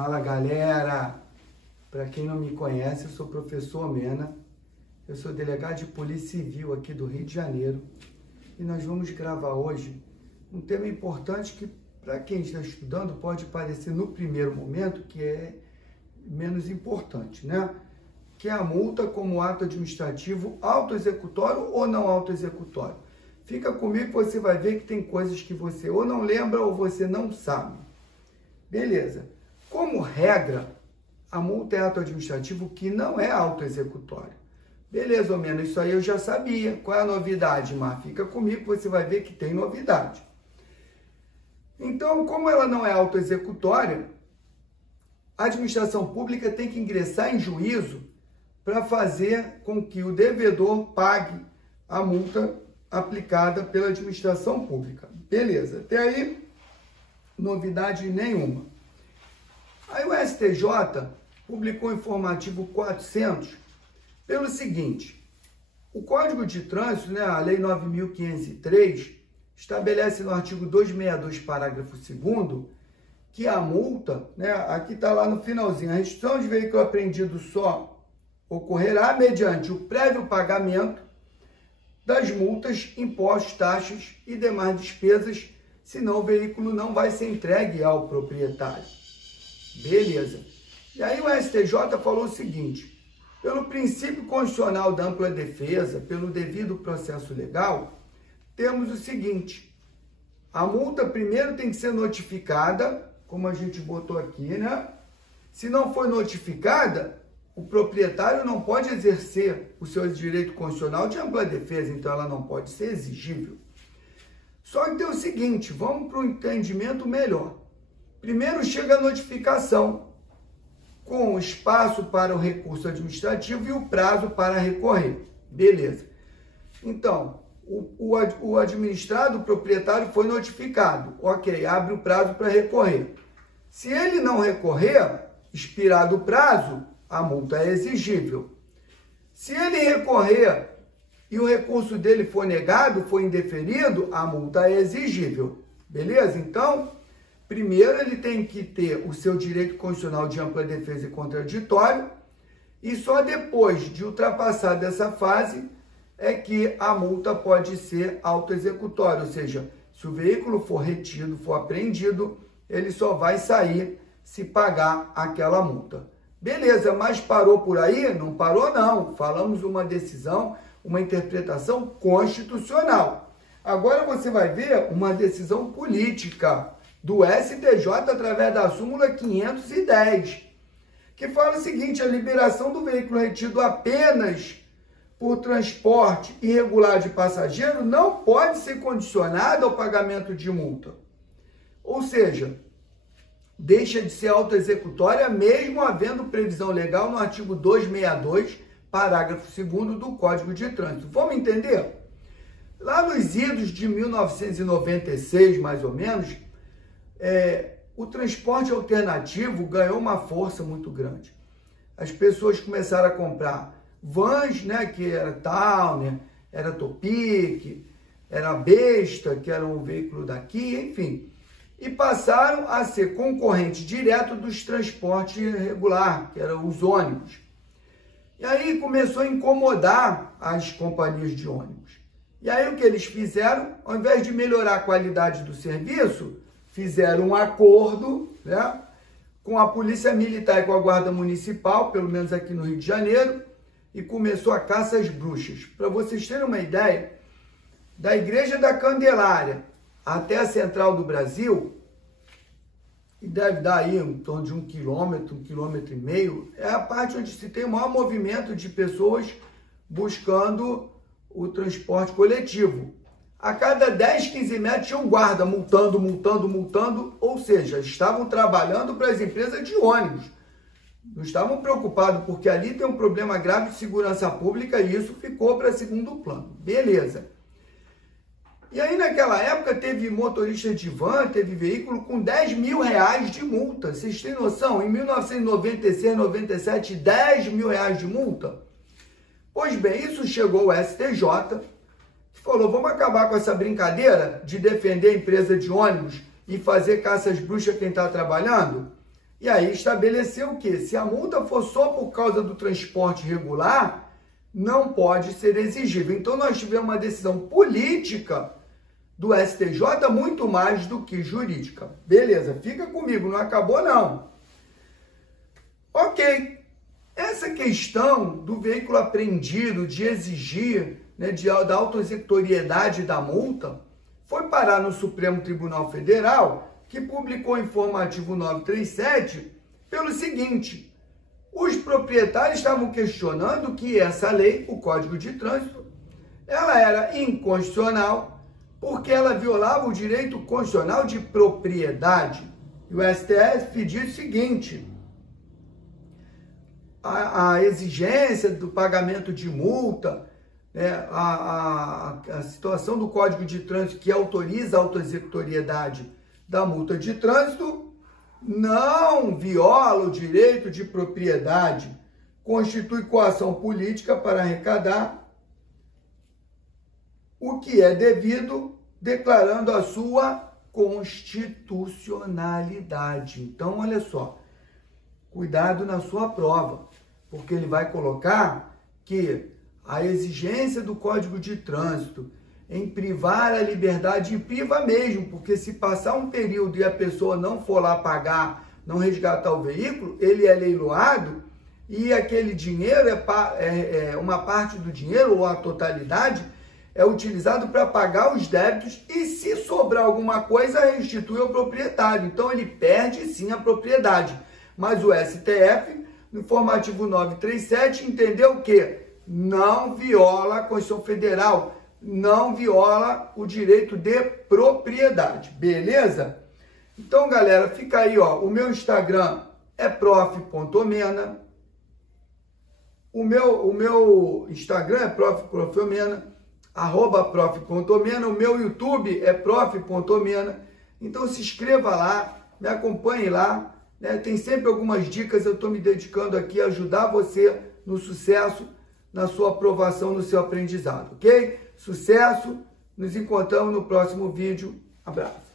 Fala galera, para quem não me conhece, eu sou o professor Mena, eu sou delegado de Polícia Civil aqui do Rio de Janeiro e nós vamos gravar hoje um tema importante que para quem está estudando pode parecer no primeiro momento que é menos importante, né? Que é a multa como ato administrativo autoexecutório ou não autoexecutório. Fica comigo que você vai ver que tem coisas que você ou não lembra ou você não sabe. Beleza. Como regra, a multa é ato administrativo que não é autoexecutório. Beleza, ou menos, isso aí eu já sabia. Qual é a novidade, Mar? Fica comigo que você vai ver que tem novidade. Então, como ela não é autoexecutória, a administração pública tem que ingressar em juízo para fazer com que o devedor pague a multa aplicada pela administração pública. Beleza, até aí, novidade nenhuma. Aí o STJ publicou o informativo 400 pelo seguinte: o Código de Trânsito, né, a Lei 9.503, estabelece no artigo 262, parágrafo 2º, que a multa, né, aqui está lá no finalzinho, a restituição de veículo apreendido só ocorrerá mediante o prévio pagamento das multas, impostos, taxas e demais despesas, senão o veículo não vai ser entregue ao proprietário. Beleza. E aí o STJ falou o seguinte: pelo princípio constitucional da ampla defesa, pelo devido processo legal, temos o seguinte: a multa primeiro tem que ser notificada, como a gente botou aqui, né? Se não for notificada, o proprietário não pode exercer o seu direito constitucional de ampla defesa, então ela não pode ser exigível. Só que tem o seguinte, vamos para um entendimento melhor. Primeiro chega a notificação, com espaço para o recurso administrativo e o prazo para recorrer. Beleza. Então, o administrado, o proprietário foi notificado. Ok, abre o prazo para recorrer. Se ele não recorrer, expirado o prazo, a multa é exigível. Se ele recorrer e o recurso dele for negado, for indeferido, a multa é exigível. Beleza? Então, primeiro, ele tem que ter o seu direito constitucional de ampla defesa e contraditório, e só depois de ultrapassar dessa fase é que a multa pode ser autoexecutória, ou seja, se o veículo for retido, for apreendido, ele só vai sair se pagar aquela multa. Beleza, mas parou por aí? Não parou não, falamos uma decisão, uma interpretação constitucional. Agora você vai ver uma decisão política do STJ através da súmula 510, que fala o seguinte: a liberação do veículo retido apenas por transporte irregular de passageiro não pode ser condicionada ao pagamento de multa. Ou seja, deixa de ser autoexecutória mesmo havendo previsão legal no artigo 262, parágrafo 2º do Código de Trânsito. Vamos entender? Lá nos idos de 1996, mais ou menos, o transporte alternativo ganhou uma força muito grande. As pessoas começaram a comprar vans, né, que era Towner, era Topic, era Besta, que era um veículo daqui, enfim. E passaram a ser concorrente direto dos transportes regular, que eram os ônibus. E aí começou a incomodar as companhias de ônibus. E aí o que eles fizeram? Ao invés de melhorar a qualidade do serviço, fizeram um acordo, né, com a Polícia Militar e com a Guarda Municipal, pelo menos aqui no Rio de Janeiro, e começou a caça às bruxas. Para vocês terem uma ideia, da Igreja da Candelária até a Central do Brasil, e deve dar aí em torno de 1 quilômetro, 1,5 quilômetros, é a parte onde se tem o maior movimento de pessoas buscando o transporte coletivo. A cada 10, 15 metros tinha um guarda multando, ou seja, estavam trabalhando para as empresas de ônibus. Não estavam preocupados, porque ali tem um problema grave de segurança pública e isso ficou para segundo plano. Beleza. E aí naquela época teve motorista de van, teve veículo com R$10 mil de multa. Vocês têm noção? Em 1996, 97, R$10 mil de multa? Pois bem, isso chegou ao STJ, que falou: vamos acabar com essa brincadeira de defender a empresa de ônibus e fazer caça às bruxas quem está trabalhando? E aí estabeleceu que se a multa for só por causa do transporte regular, não pode ser exigível. Então nós tivemos uma decisão política do STJ muito mais do que jurídica. Beleza, fica comigo, não acabou não. Ok, essa questão do veículo apreendido, de exigir, né, da autoexecutoriedade da multa, foi parar no Supremo Tribunal Federal, que publicou o informativo 937 pelo seguinte: os proprietários estavam questionando que essa lei, o Código de Trânsito, ela era inconstitucional porque ela violava o direito constitucional de propriedade. E o STF diz o seguinte: a exigência do pagamento de multa, né, a situação do Código de Trânsito que autoriza a autoexecutoriedade da multa de trânsito não viola o direito de propriedade, constitui coação política para arrecadar o que é devido, declarando a sua constitucionalidade. Então, olha só, cuidado na sua prova, porque ele vai colocar que a exigência do Código de Trânsito em privar a liberdade, e priva mesmo, porque se passar um período e a pessoa não for lá pagar, não resgatar o veículo, ele é leiloado e aquele dinheiro, uma parte do dinheiro ou a totalidade, é utilizado para pagar os débitos e se sobrar alguma coisa, restitui ao proprietário. Então ele perde sim a propriedade. Mas o STF, no informativo 937, entendeu que não viola a Constituição Federal, não viola o direito de propriedade, beleza? Então, galera, fica aí, ó, o meu Instagram é prof.omena, o meu Instagram é prof.omena, @prof.omena, o meu YouTube é prof.omena, então se inscreva lá, me acompanhe lá, né? Tem sempre algumas dicas, eu estou me dedicando aqui a ajudar você no sucesso, na sua aprovação, no seu aprendizado, ok? Sucesso, nos encontramos no próximo vídeo. Abraço.